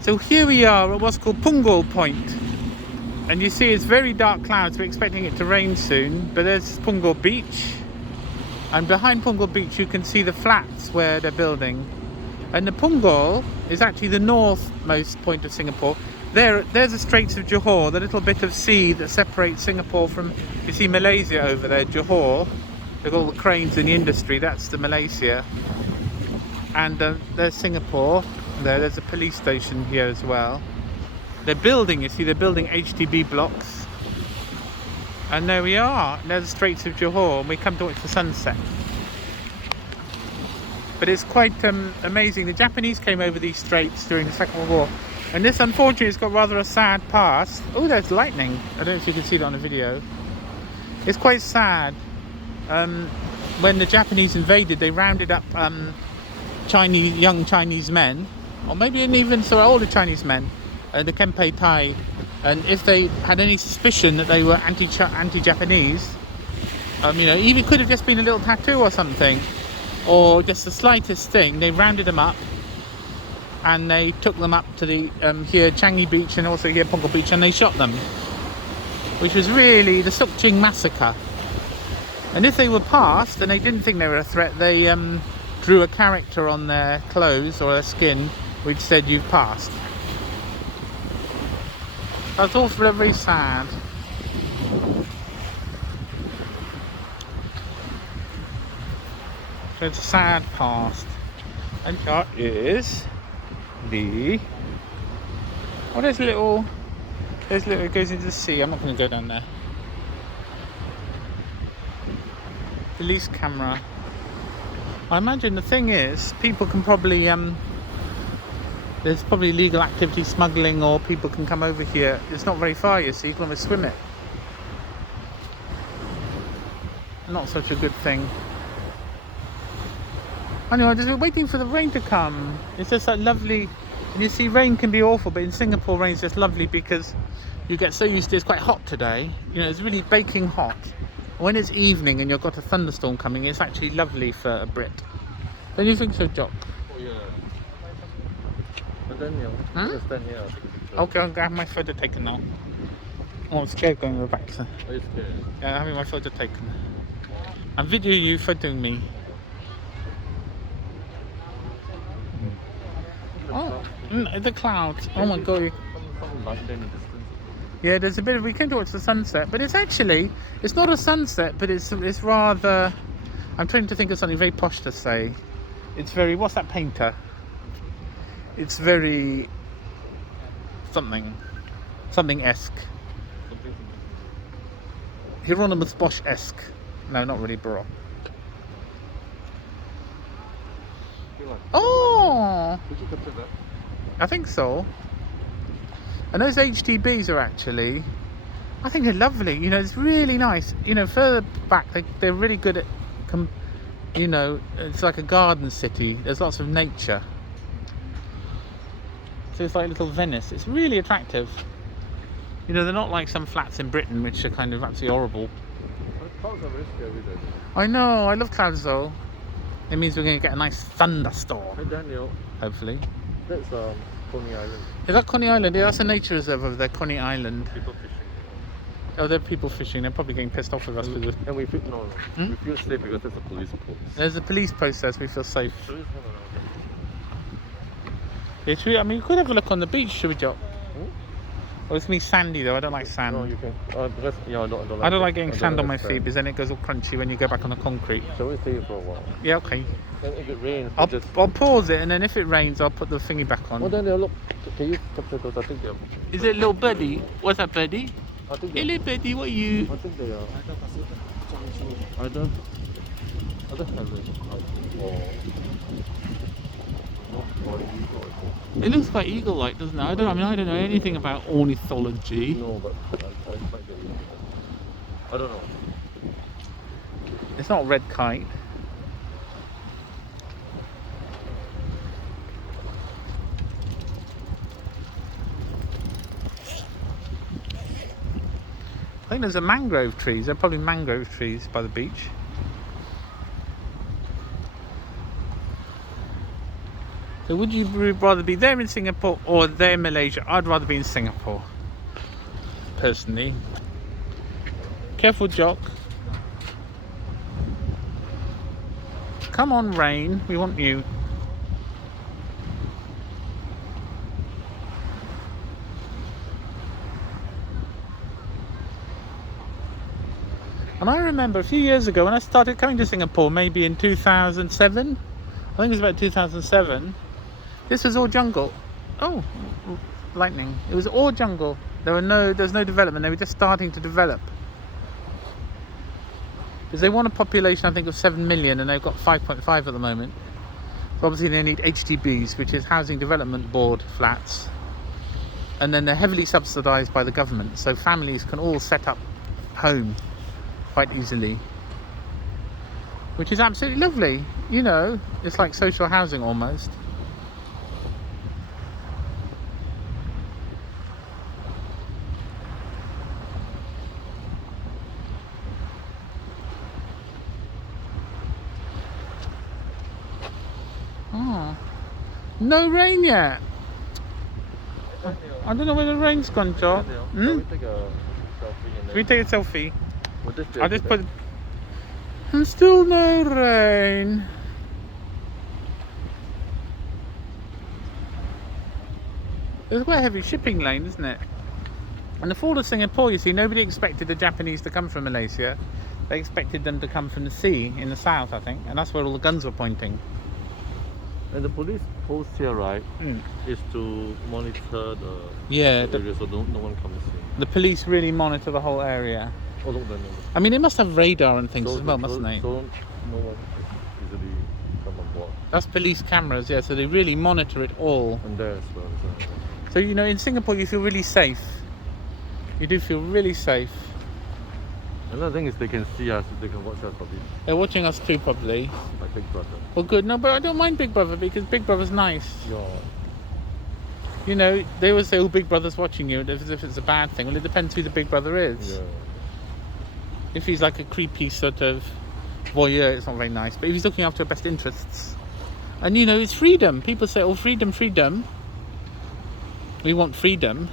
So here we are at what's called Punggol Point. And you see it's very dark clouds. We're expecting it to rain soon. But there's Punggol Beach. And behind Punggol Beach you can see the flats where they're building. And the Punggol is actually the northmost point of Singapore. There's the Straits of Johor, the little bit of sea that separates Singapore from, you see Malaysia over there, Johor. They've got all the cranes in the industry, that's the Malaysia. And there's Singapore. There's a police station here as well. They're building, you see, they're building HDB blocks. And there we are, there's the Straits of Johor, and we come to watch the sunset. But it's quite amazing. The Japanese came over these straits during the Second World War. And this, unfortunately, has got rather a sad past. Oh, there's lightning. I don't know if you can see that on the video. It's quite sad. When the Japanese invaded, they rounded up young Chinese men, or maybe even older Chinese men, the Kempei Tai, and if they had any suspicion that they were anti-Japanese, even could have just been a little tattoo or something, or just the slightest thing, they rounded them up and they took them up to the here Changi Beach and also here Punggol Beach, and they shot them, which was really the Sukching massacre. And if they were passed and they didn't think they were a threat, they drew a character on their clothes or their skin which said you've passed. That's all very sad. So it's a sad past. And that is the... Oh, there's a little... It goes into the sea. I'm not going to go down there. Police camera. I imagine the thing is, people can probably there's probably illegal activity, smuggling, or people can come over here. It's not very far, you see, you can almost swim it. Not such a good thing. Anyway, I'm just waiting for the rain to come. It's just that lovely. And you see, rain can be awful, but in Singapore rain's just lovely because you get so used to it's quite hot today. It's really baking hot. When it's evening and you've got a thunderstorm coming, it's actually lovely for a Brit. Don't you think so, Jock? Oh yeah. But then just stand here. Okay, I'm gonna have my photo taken now. Oh, I'm scared going back. So. Are you scared? Yeah, I'm having my photo taken. I'm videoing you, photoing me. Oh, the clouds. Oh my god. Yeah, there's a bit of, we came to watch the sunset, but it's not a sunset, but it's rather, I'm trying to think of something very posh to say. It's very, what's that painter? It's very something-esque. Hieronymus Bosch-esque. No, not really Baroque. Oh! Did you capture that? I think so. And those HDBs are actually, I think they're lovely. It's really nice. Further back, they're really good at, it's like a garden city. There's lots of nature. So it's like little Venice. It's really attractive. They're not like some flats in Britain, which are kind of absolutely horrible. Clouds are very scary then. I know, I love clouds though. It means we're going to get a nice thunderstorm. Hey Daniel, Hopefully. that's Coney Island. Is that Coney Island? Yeah, that's a nature reserve over there, Coney Island. People fishing. Oh, there are people fishing. They're probably getting pissed off with us. And we feel we feel safe because there's a police post. There's a police post there, so we feel safe. So it's not around. Yeah, should we, we could have a look on the beach, should we, Jock? Well, it's me sandy though. I don't like sand. No, you can. Because, I don't like getting sand on my feet because then it goes all crunchy when you go back on the concrete. Shall we stay here for a while? Yeah, okay. Then if it rains, I'll pause it, and then if it rains, I'll put the thingy back on. Well, Daniel, look. Can you capture those? I think they're. Is it a little birdie? What's that, birdie? I think Hey, little birdie, what are you? I think they are. Either Helen. It looks quite eagle-like, doesn't it? I don't know anything about ornithology. No, but I might get it. I don't know. It's not a red kite. I think there's a mangrove trees. They're probably mangrove trees by the beach. So would you rather be there in Singapore or there in Malaysia? I'd rather be in Singapore, personally. Careful, Jock. Come on, rain. We want you. And I remember a few years ago when I started coming to Singapore, maybe in 2007. I think it was about 2007. This was all jungle. Oh, lightning. It was all jungle. There's no development. They were just starting to develop. Because they want a population, I think, of 7 million, and they've got 5.5 at the moment. So obviously they need HDBs, which is Housing Development Board flats. And then they're heavily subsidised by the government, so families can all set up home quite easily. Which is absolutely lovely. You know, it's like social housing almost. Oh, no rain yet. I don't know where the rain's gone, Joe. Can we take a selfie? Can we take a selfie? I I just put. And still no rain. There's quite a heavy shipping lane, isn't it? And the fall of Singapore, you see, nobody expected the Japanese to come from Malaysia. They expected them to come from the sea in the south, I think, and that's where all the guns were pointing. And the police post here, right, is to monitor the Yeah, area so no one comes in. the police really monitor the whole area. Oh, look, no. I mean, they must have radar and things as well, mustn't they? So no one can easily come on board. That's police cameras, yeah, so they really monitor it all. And there as well. So, you know, in Singapore you feel really safe. You do feel really safe. Another thing is they can see us, they can watch us probably, They're watching us too, probably. like Big Brother. Well, good. No, but I don't mind Big Brother because Big Brother's nice. Yeah. You know, they always say, oh, Big Brother's watching you, as if it's a bad thing. Well, it depends who the Big Brother is. Yeah. If he's like a creepy sort of voyeur, it's not very nice. But if he's looking after your best interests. And, you know, it's freedom. People say, oh, freedom, freedom. We want freedom.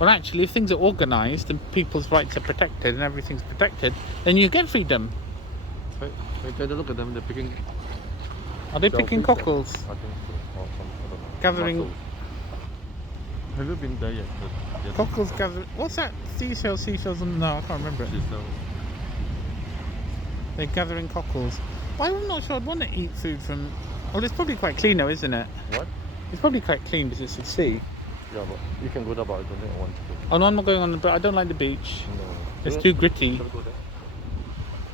Well, actually, if things are organised and people's rights are protected and everything's protected, then you get freedom. Wait, take a look at them, they're picking... Are they picking selfies, cockles? I think so. Or some, I don't know. Gathering- Mussels. Have you been there yet? Cockles gathering... What's that? Seashells? No, I can't remember it. They're gathering cockles. Well, I'm not sure I'd want to eat food from... Well, it's probably quite clean though, isn't it? What? It's probably quite clean because it's the sea. Yeah, but you can go there, but I don't think I want to. Oh no, I'm not going on the... I don't like the beach. No. It's too gritty. Shall we go there?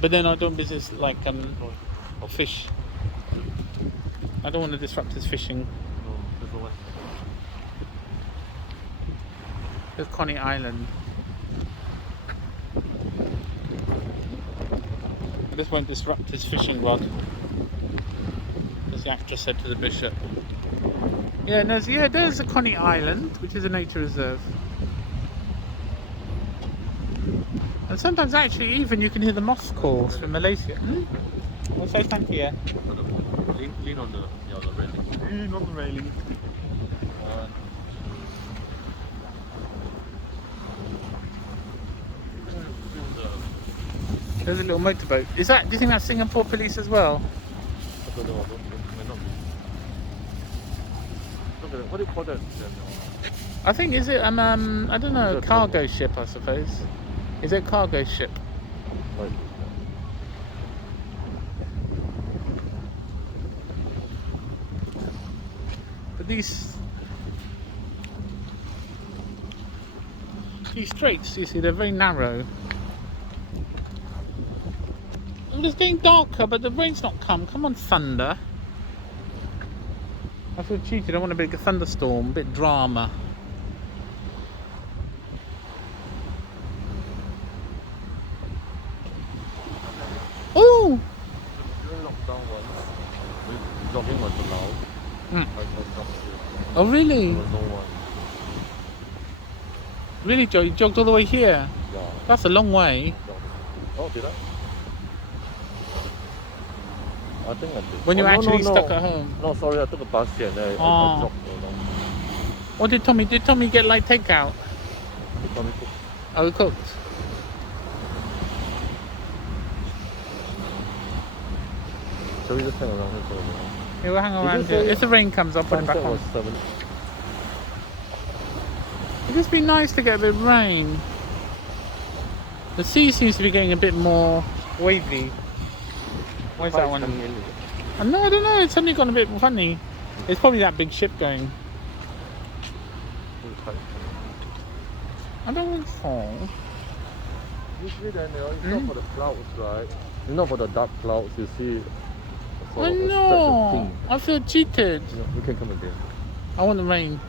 But then I don't business like fish. I don't want to disrupt his fishing. No, there's no one. There's Coney Island. This won't disrupt his fishing rod, as the actress said to the bishop. Yeah, there's a Coney Island, which is a nature reserve. And sometimes actually even you can hear the moth calls from Malaysia. We'll say thank you. Yeah. Lean on the railing. Lean on the railing. There's a little motorboat. Do you think that's Singapore police as well? I don't know. It may not be. Look at it. What do you call that? I think, is it, I don't know, Is it a cargo ship, I suppose. Is it a cargo ship? Like, But these straits, you see, they're very narrow. And it's getting darker, but the rain's not come. Come on, thunder. I feel cheated. I want a bit of a thunderstorm, a bit drama. Oh! during lockdown once, jogging was allowed. Mm. I jogged here. Oh, really? There was no one. Really, Joe? You jogged all the way here? Yeah. That's a long way. Oh, did I? I think I did. When you were no, actually no, stuck no. at home? No, sorry, I took a bus here and I Oh. dropped. No. What did Tommy? Did Tommy get like takeout? He told me to. Oh, he cooked. Shall we just hang around here for a while? Yeah, we'll hang Did you around here. say If the rain comes, I'll put it back Sunset on. was 7. It'd just be nice to get a bit of rain. The sea seems to be getting a bit more wavy. Where's that one? No, I don't know. It's suddenly gone a bit funny. It's probably that big ship going. I don't think so. Usually then, it's not for the clouds, right? It's not for the dark clouds, you see. I know. I feel cheated. We can come again. I want the rain.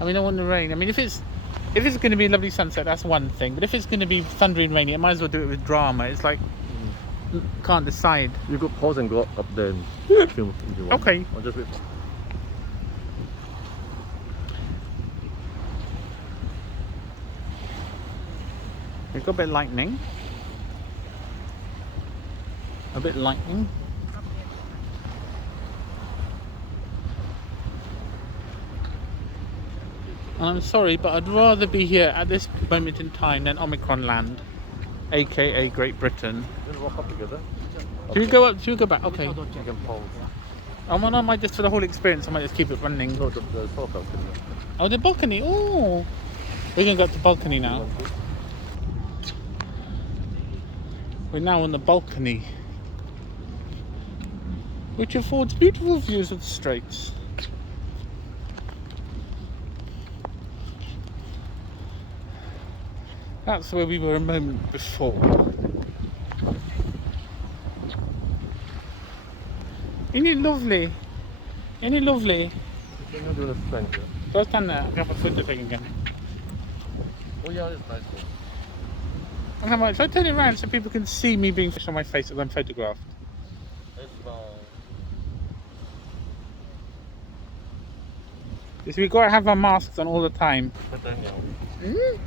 I want the rain. If it's going to be a lovely sunset, that's one thing. But if it's going to be thundery and rainy, I might as well do it with drama. It's like, can't decide. You could pause and go up there and film if you want. Okay. Or just wait. We've got a bit of lightning. A bit lightning. And I'm sorry, but I'd rather be here at this moment in time than Omicron land, aka Great Britain. Let's walk up together. Should we go up? Should we go back? Okay. You can pause. I might just for the whole experience. I might just keep it running. No, the sort of balcony. Oh, the balcony. Oh, we're gonna go up to the balcony now. We're now on the balcony, which affords beautiful views of the Straits. That's where we were a moment before. Isn't it lovely? Isn't it lovely? You're not doing a stand here. Go stand there. I have a photo taken again. Oh yeah, it's nice. And how much? I turn it around so people can see me being fished on my face as I'm photographed. It's So we gotta have our masks on all the time. Mm?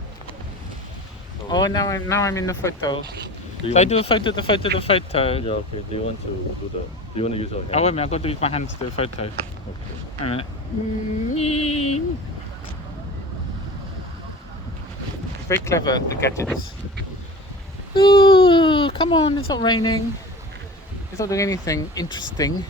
Oh, now I'm in the photo. So I do a photo, the photo. Yeah, okay. Do you want to do the? Do you want to use your hand? Oh wait a minute, I've got to use my hands to do a photo. Okay. Wait a minute. It's very clever, the gadgets. Ooh, come on, it's not raining. It's not doing anything interesting.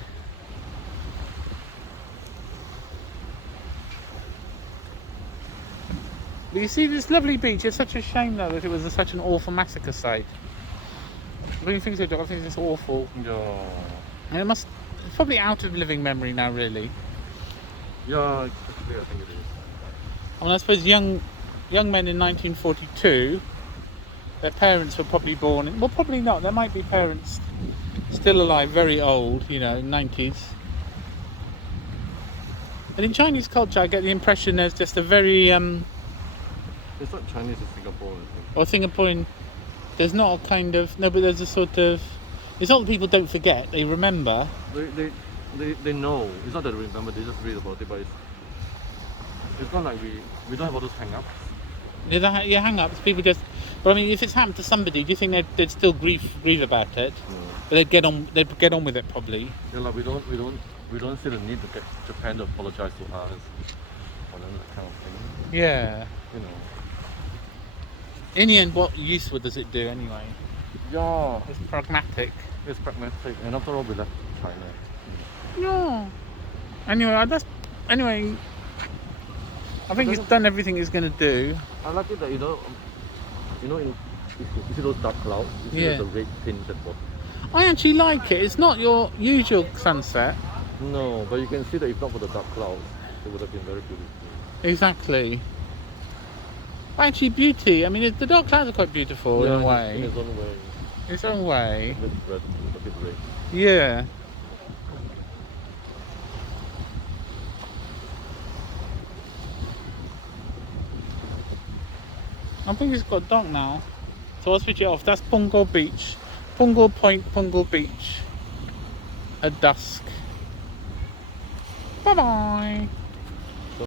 But you see this lovely beach, it's such a shame though that it was such an awful massacre site. What do you think so, Doc? I think it's awful. Yeah. And it's probably out of living memory now, really. Yeah, actually, I think it is. I suppose young men in 1942, their parents were probably born in, well, probably not. There might be parents still alive, very old, 90s. And in Chinese culture, I get the impression there's just a very It's not Chinese, it's Singapore, I think. or Singaporean. There's not a kind of but there's a sort of. It's not that people don't forget; they remember. They know. It's not that they remember. They just read about it, but it's not like we don't have all those hang-ups. Yeah, hang-ups. People just. But if it's happened to somebody, do you think they'd still grieve about it? No. But they'd get on with it probably. Yeah, like we don't see the need to get Japan to apologize to us or that kind of thing. Yeah. In the end, what use does it do anyway? Yeah. It's pragmatic. It's pragmatic, and after all, we left China. No. Anyway, I think it's done everything it's going to do. I like it that you see those dark clouds. You see Yeah. the red tinted water. I actually like it. It's not your usual sunset. No, but you can see that if not for the dark clouds, it would have been very beautiful. Exactly. Actually, beauty. The dark clouds are quite beautiful in a way. In its own way. Its own way. A bit red, a bit red. Yeah. I think it's got dark now. So I'll switch it off. That's Punggol Beach. Punggol Point, Punggol Beach. At dusk. Bye bye.